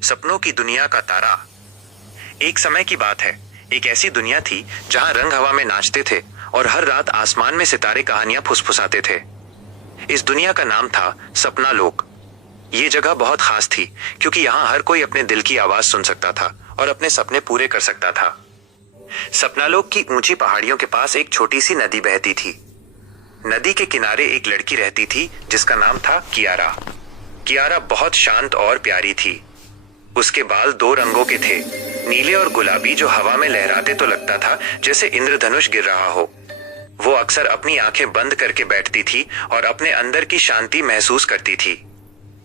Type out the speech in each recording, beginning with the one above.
सपनों की दुनिया का तारा। एक समय की बात है, एक ऐसी दुनिया थी जहां रंग हवा में नाचते थे और हर रात आसमान में सितारे कहानियां फुसफुसाते थे। इस दुनिया का नाम था सपना लोक। ये जगह बहुत खास थी क्योंकि यहाँ हर कोई अपने दिल की आवाज सुन सकता था और अपने सपने पूरे कर सकता था। सपना लोक की ऊंची पहाड़ियों के पास एक छोटी सी नदी बहती थी। नदी के किनारे एक लड़की रहती थी जिसका नाम था कियारा। कियारा बहुत शांत और प्यारी थी। उसके बाल दो रंगों के थे, नीले और गुलाबी, जो हवा में लहराते तो लगता था जैसे इंद्रधनुष गिर रहा हो। वो अक्सर अपनी आंखें बंद करके बैठती थी और अपने अंदर की शांति महसूस करती थी।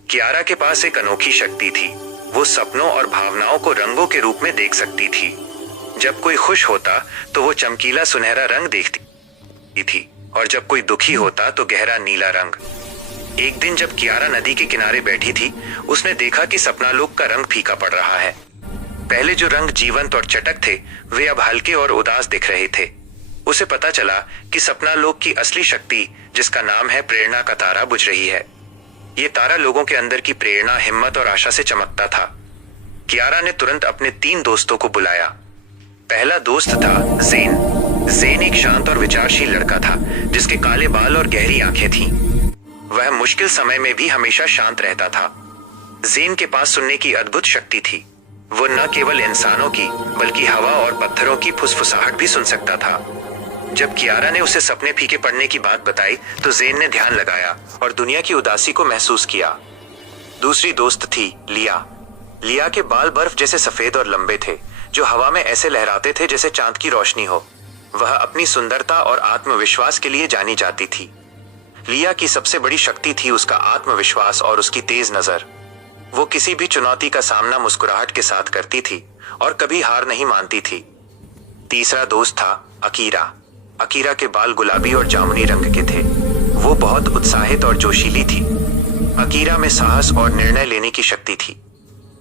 कियारा के पास एक अनोखी शक्ति थी। वो सपनों और भावनाओं को रंगों के रूप में देख सकती थी। जब कोई खुश होता तो वो चमकीला सुनहरा रंग देखती थी और जब कोई दुखी होता तो गहरा नीला रंग। एक दिन जब कियारा नदी के किनारे बैठी थी, उसने देखा कि सपना लोक का रंग फीका पड़ रहा है। पहले जो रंग जीवंत और चटक थे, वे अब हल्के और उदास दिख रहे थे। उसे पता चला कि सपना लोक की असली शक्ति, जिसका नाम है प्रेरणा का तारा, बुझ रही है। ये तारा लोगों के अंदर की प्रेरणा, हिम्मत और आशा से चमकता था। कियारा ने तुरंत अपने 3 दोस्तों को बुलाया। पहला दोस्त था ज़ेन। ज़ेन एक शांत और विचारशील लड़का था जिसके काले बाल और गहरी आंखें थीं। वह मुश्किल समय में भी हमेशा शांत रहता था। ज़ेन के पास सुनने की अद्भुत शक्ति थी। वो न केवल इंसानों की बल्कि हवा और पत्थरों की फुसफुसाहट भी सुन सकता था। जब कियारा ने उसे सपने फीके पड़ने की बात बताई तो ज़ेन ने ध्यान लगाया और दुनिया की उदासी को महसूस किया। दूसरी दोस्त थी लिया। लिया के बाल बर्फ जैसे सफेद और लंबे थे, जो हवा में ऐसे लहराते थे जैसे चांद की रोशनी हो। वह अपनी सुंदरता और आत्मविश्वास के लिए जानी जाती थी। लिया की सबसे बड़ी शक्ति थी उसका आत्मविश्वास और उसकी तेज नजर। वो किसी भी चुनौती का सामना मुस्कुराहट के साथ करती थी और कभी हार नहीं मानती थी। तीसरा दोस्त था अकीरा। अकीरा के बाल गुलाबी और जामुनी रंग के थे। वो बहुत उत्साहित और जोशीली थी। अकीरा में साहस और निर्णय लेने की शक्ति थी।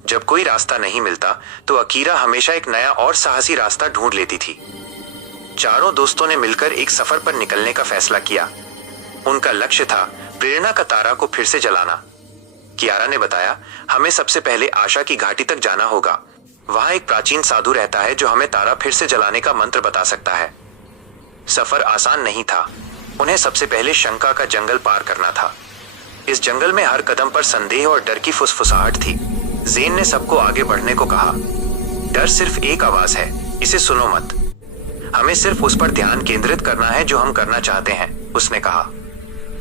जब कोई रास्ता नहीं मिलता तो अकीरा हमेशा एक नया और साहसी रास्ता ढूंढ लेती थी। चारों दोस्तों ने मिलकर एक सफर पर निकलने का फैसला किया। उनका लक्ष्य था प्रेरणा का तारा को फिर से जलाना। कियारा ने बताया, हमें सबसे पहले आशा की घाटी तक जाना होगा। वहां एक प्राचीन साधु रहता है जो हमें तारा फिर से जलाने का मंत्र बता सकता है। सफर आसान नहीं था। उन्हें सबसे पहले शंका का जंगल पार करना था। इस जंगल में हर कदम पर संदेह और डर की फुसफुसाहट थी। ज़ेन ने सबको आगे बढ़ने को कहा। डर सिर्फ एक आवाज है, इसे सुनो मत। हमें सिर्फ उस पर ध्यान केंद्रित करना है जो हम करना चाहते हैं, उसने कहा।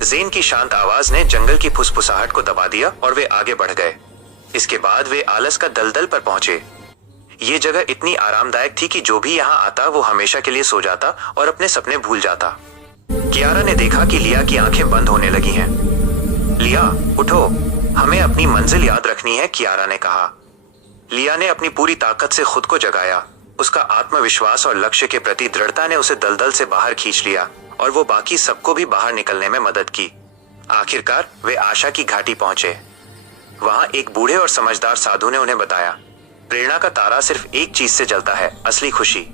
ज़ेन की शांत आवाज ने जंगल की फुसफुसाहट को दबा दिया और वे आगे बढ़ गए। इसके बाद वे आलस का दलदल पर पहुंचे। ये जगह इतनी आरामदायक थी कि जो भी यहाँ आता वो हमेशा के लिए सो जाता और अपने सपने भूल जाता। कियारा ने देखा कि लिया की आंखें बंद होने लगी हैं। लिया, उठो, हमें अपनी मंजिल याद रखनी है, कियारा ने कहा। लिया ने अपनी पूरी ताकत से खुद को जगाया। उसका आत्मविश्वास और लक्ष्य के प्रति दृढ़ता ने उसे दलदल से बाहर खींच लिया और वो बाकी सबको भी बाहर निकलने में मदद की। आखिरकार वे आशा की घाटी पहुंचे। वहां एक बूढ़े और समझदार साधु ने उन्हें बताया, प्रेरणा का तारा सिर्फ एक चीज से जलता है, असली खुशी।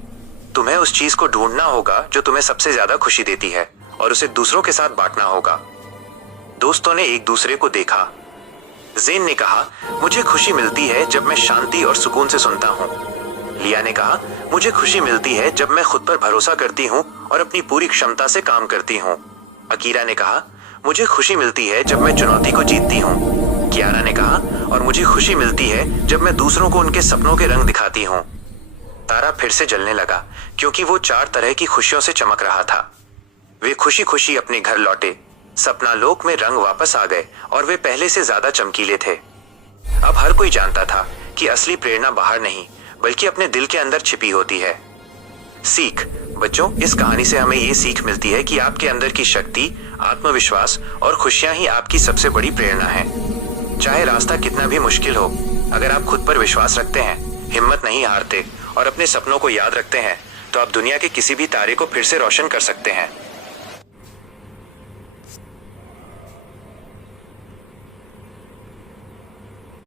तुम्हें उस चीज को ढूंढना होगा जो तुम्हें सबसे ज्यादा खुशी देती है और उसे दूसरों के साथ बांटना होगा। दोस्तों ने एक दूसरे को देखा। ज़ेन ने कहा, मुझे खुशी मिलती है जब मैं शांति और सुकून से सुनता हूँ। लिया ने कहा, मुझे खुशी मिलती है जब मैं खुद पर भरोसा करती हूँ और अपनी पूरी क्षमता से काम करती हूँ। अकीरा ने कहा, मुझे खुशी मिलती है जब मैं चुनौती को जीतती हूँ। कियारा ने कहा, और मुझे खुशी मिलती है जब मैं दूसरों को उनके सपनों के रंग दिखाती हूँ। तारा फिर से जलने लगा क्योंकि वो 4 तरह की खुशियों से चमक रहा था। वे खुशी खुशी अपने घर लौटे। सपना लोक में रंग वापस आ गए और वे पहले से ज्यादा चमकीले थे। अब हर कोई जानता था कि असली प्रेरणा बाहर नहीं बल्कि अपने दिल के अंदर छिपी होती है। सीख बच्चों, इस कहानी से हमें ये सीख मिलती है कि आपके अंदर की शक्ति, आत्मविश्वास और खुशियां ही आपकी सबसे बड़ी प्रेरणा है। चाहे रास्ता कितना भी मुश्किल हो, अगर आप खुद पर विश्वास रखते हैं, हिम्मत नहीं हारते और अपने सपनों को याद रखते हैं, तो आप दुनिया के किसी भी तारे को फिर से रोशन कर सकते हैं।